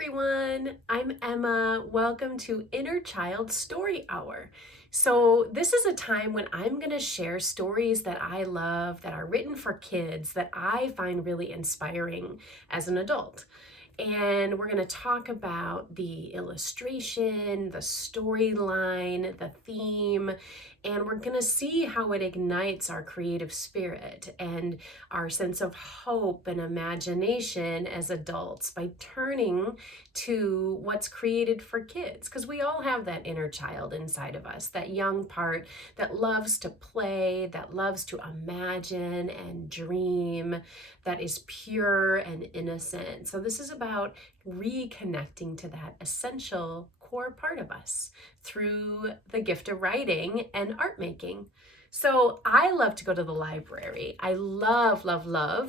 everyone, I'm Emma. Welcome to Inner Child Story Hour. So, this is a time when I'm going to share stories that I love that are written for kids that I find really inspiring as an adult. And we're going to talk about the illustration, the storyline, the theme, and we're going to see how it ignites our creative spirit and our sense of hope and imagination as adults by turning to what's created for kids. Because we all have that inner child inside of us, that young part that loves to play, that loves to imagine and dream, that is pure and innocent. So this is about reconnecting to that essential core part of us through the gift of writing and art making. So I love to go to the library. I love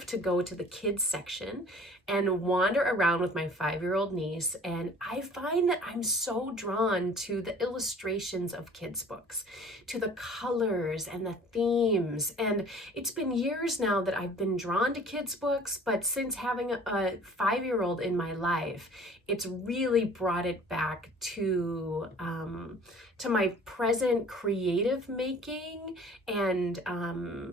to go to the kids section and wander around with my 5-year-old niece. And I find that I'm so drawn to the illustrations of kids' books, to the colors and the themes. And it's been years now that I've been drawn to kids' books, but since having a 5-year-old in my life, it's really brought it back to my present creative making and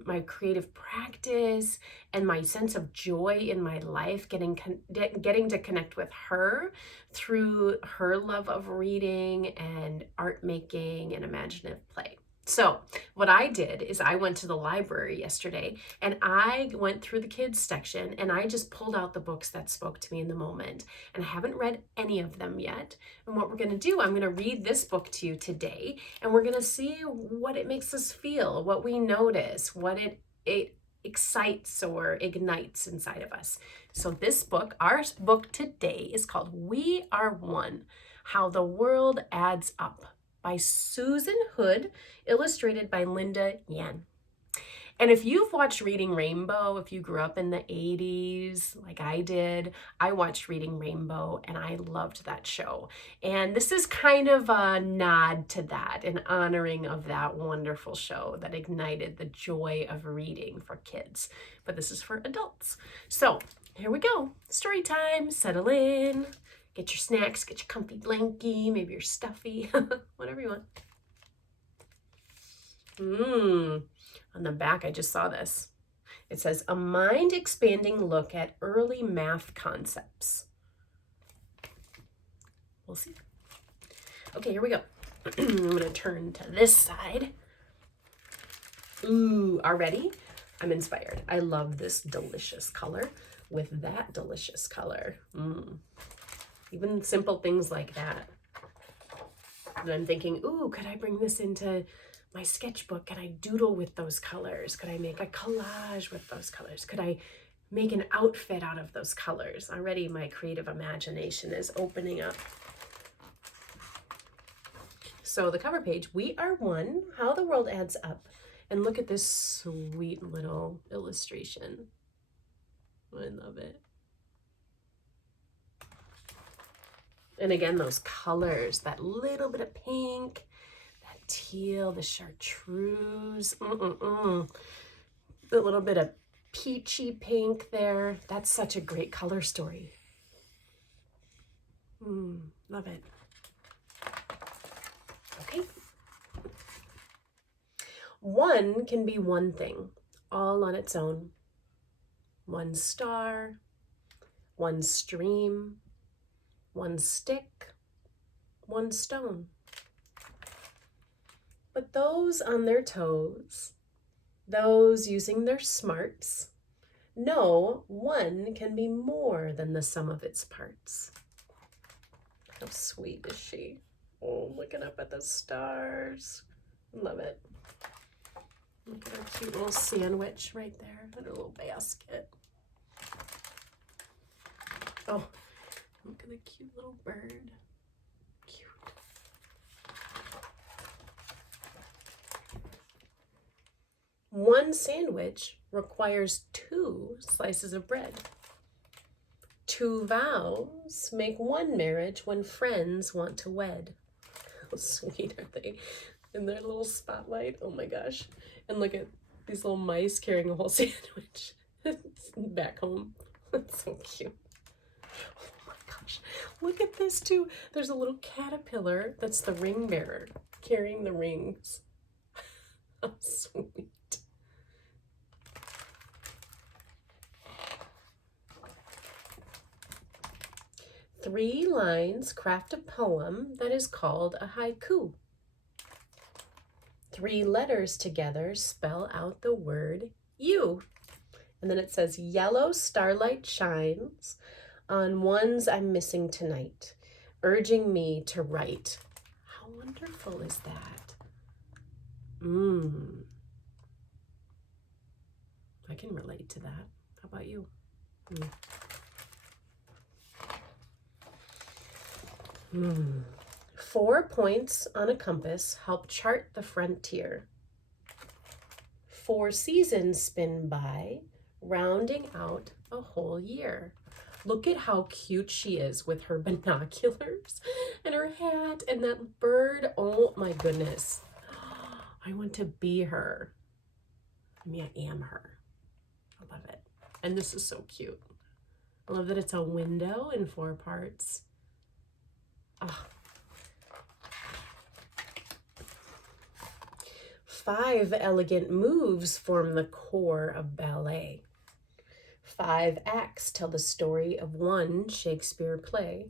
my creative practice and my sense of joy in my life, getting to connect with her through her love of reading and art making and imaginative play. So what I did is I went to the library yesterday and I went through the kids section and I just pulled out the books that spoke to me in the moment. And I haven't read any of them yet. And what we're going to do, I'm going to read this book to you today, and we're going to see what it makes us feel, what we notice, what it excites or ignites inside of us. So this book, our book today, is called We Are One: How the World Adds Up, by Susan Hood, illustrated by Linda Yan. And if you've watched Reading Rainbow, if you grew up in the 80s like I did, I watched Reading Rainbow and I loved that show. And this is kind of a nod to that, an honoring of that wonderful show that ignited the joy of reading for kids. But this is for adults. So here we go. Story time. Settle in. Get your snacks, get your comfy blankie, maybe your stuffy, whatever you want. On the back, I just saw this. It says, a mind-expanding look at early math concepts. We'll see. Okay, here we go. I'm going to turn to this side. Ooh, already? I'm inspired. I love this delicious color with that delicious color. Even simple things like that. And I'm thinking, ooh, could I bring this into my sketchbook? Can I doodle with those colors? Could I make a collage with those colors? Could I make an outfit out of those colors? Already my creative imagination is opening up. So the cover page, We Are One: How the World Adds Up. And look at this sweet little illustration. I love it. And again, those colors, that little bit of pink, that teal, the chartreuse, the little bit of peachy pink there. That's such a great color story. Love it. Okay. One can be one thing, all on its own. One star, one stream, one stick, one stone. But those on their toes, those using their smarts, know one can be more than the sum of its parts. How sweet is she? Oh, looking up at the stars. Love it. Look at her cute little sandwich right there, and her little basket. Oh, look at the cute little bird. Cute. One sandwich requires 2 slices of bread. 2 vows make one marriage when friends want to wed. How sweet are they in their little spotlight? Oh my gosh. And look at these little mice carrying a whole sandwich back home. That's so cute. Oh my gosh. Look at this too. There's a little caterpillar that's the ring bearer carrying the rings. How sweet. Three lines craft a poem that is called a haiku. Three letters together spell out the word you. And then it says, yellow starlight shines on ones I'm missing tonight, urging me to write. How wonderful is that? I can relate to that. How about you? 4 points on a compass help chart the frontier. 4 seasons spin by, rounding out a whole year. Look at how cute she is with her binoculars and her hat and that bird. Oh my goodness. I want to be her. I mean, I am her. I love it. And this is so cute. I love that it's a window in 4 parts. Oh. 5 elegant moves form the core of ballet. 5 acts tell the story of one Shakespeare play.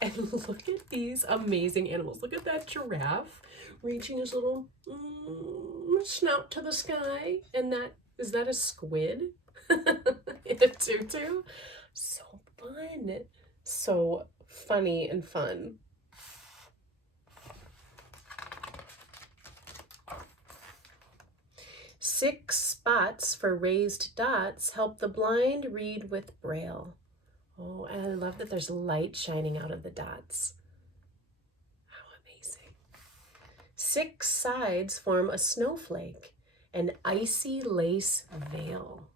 And look at these amazing animals. Look at that giraffe reaching his little snout to the sky. And is that a squid in a tutu? So fun. So funny and fun. Six spots for raised dots help the blind read with Braille. Oh, and I love that there's light shining out of the dots. How amazing. 6 sides form a snowflake, an icy lace veil.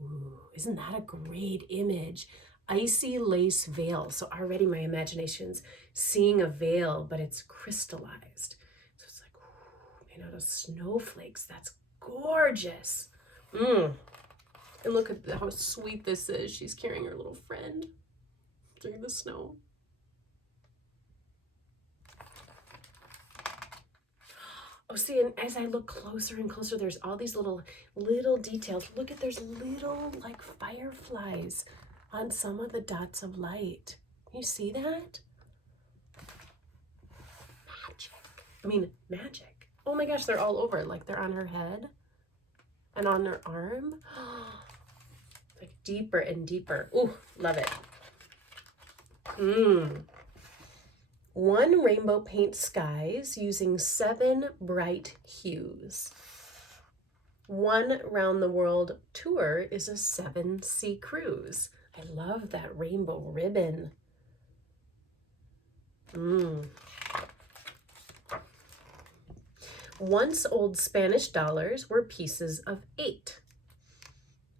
Ooh, isn't that a great image? Icy lace veil. So already my imagination's seeing a veil, but it's crystallized. So it's like, ooh, made out of snowflakes. That's gorgeous. And look at how sweet this is. She's carrying her little friend through the snow. Oh, see, and as I look closer and closer, there's all these little details. Look at, there's little like fireflies on some of the dots of light. Can you see that? Magic. I mean, magic. Oh my gosh, they're all over. Like they're on her head and on her arm. Like deeper and deeper. Ooh, love it. 1 rainbow paints skies using 7 bright hues. 1 round the world tour is a 7-sea cruise. I love that rainbow ribbon. Once old Spanish dollars were pieces of 8.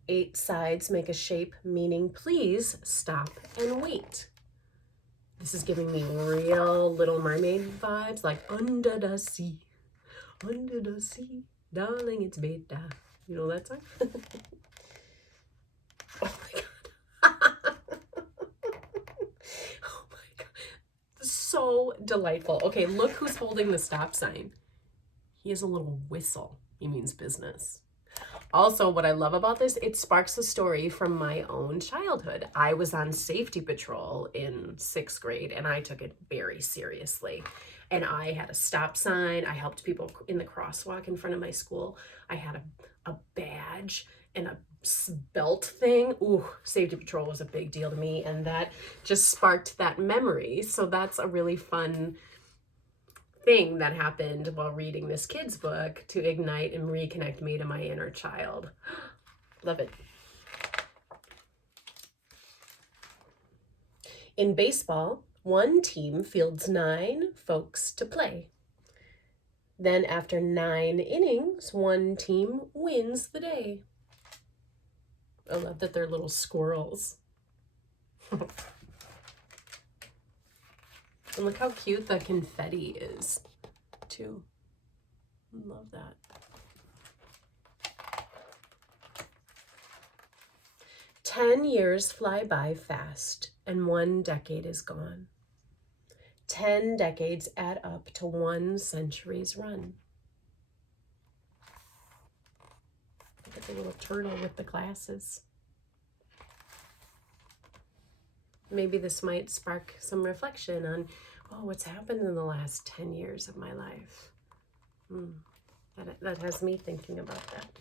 8 sides make a shape meaning please stop and wait. This is giving me real Little Mermaid vibes, like under the sea, darling, it's beta. You know that song? Oh my God. Oh my God. So delightful. Okay, look who's holding the stop sign. He has a little whistle. He means business. Also, what I love about this, it sparks a story from my own childhood. I was on safety patrol in 6th grade and I took it very seriously. And I had a stop sign. I helped people in the crosswalk in front of my school. I had a badge and a belt thing. Ooh, safety patrol was a big deal to me. And that just sparked that memory. So that's a really fun thing that happened while reading this kid's book to ignite and reconnect me to my inner child. Love it. In baseball, 1 team fields 9 folks to play. Then after 9 innings, 1 team wins the day. I love that they're little squirrels. And look how cute the confetti is, too. Love that. 10 years fly by fast, and 1 decade is gone. 10 decades add up to 1 century's run. Look at the little turtle with the glasses. Maybe this might spark some reflection on, oh, what's happened in the last 10 years of my life. That has me thinking about that.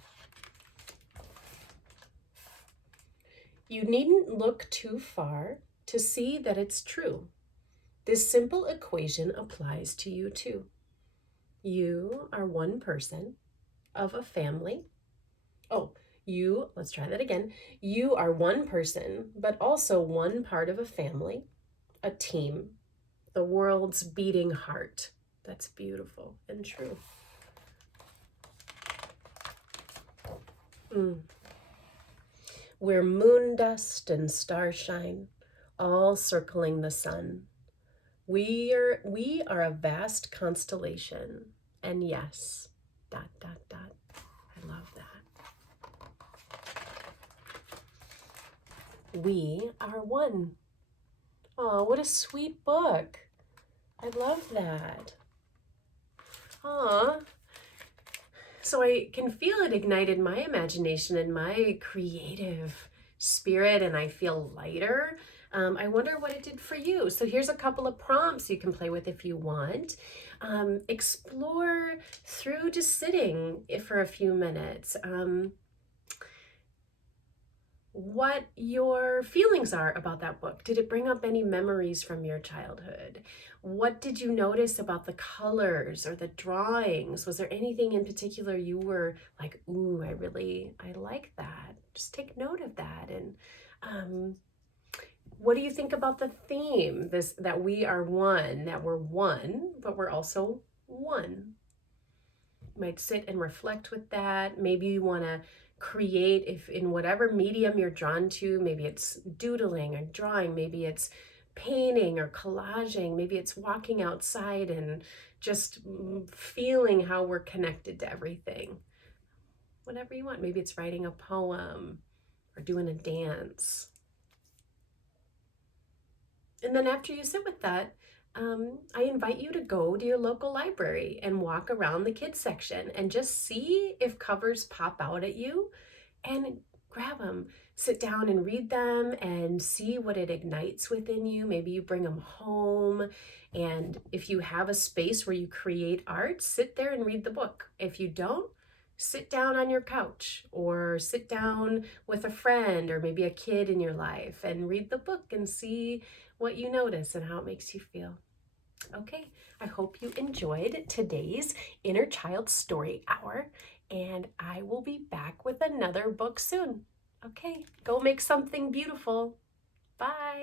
You needn't look too far to see that it's true. This simple equation applies to you too. You are one person of a family. Let's try that again. You are one person, but also one part of a family, a team, the world's beating heart. That's beautiful and true. We're moon dust and starshine, all circling the sun. We are a vast constellation, and yes, ... I love that. We are one. Oh, what a sweet book. I love that. Aw. So I can feel it ignited my imagination and my creative spirit, and I feel lighter. I wonder what it did for you. So here's a couple of prompts you can play with if you want. Explore through just sitting for a few minutes. What your feelings are about that book. Did it bring up any memories from your childhood? What did you notice about the colors or the drawings? Was there anything in particular you were like, ooh, I like that? Just take note of that. And what do you think about the theme? That we are one, that we're one, but we're also one. You might sit and reflect with that. Maybe you want to create, if in whatever medium you're drawn to, maybe it's doodling or drawing, maybe it's painting or collaging, maybe it's walking outside and just feeling how we're connected to everything. Whatever you want. Maybe it's writing a poem or doing a dance. And then after you sit with that, I invite you to go to your local library and walk around the kids section and just see if covers pop out at you and grab them. Sit down and read them and see what it ignites within you. Maybe you bring them home. And if you have a space where you create art, sit there and read the book. If you don't, sit down on your couch or sit down with a friend or maybe a kid in your life and read the book and see what you notice and how it makes you feel. Okay, I hope you enjoyed today's Inner Child Story Hour, and I will be back with another book soon. Okay, go make something beautiful. Bye.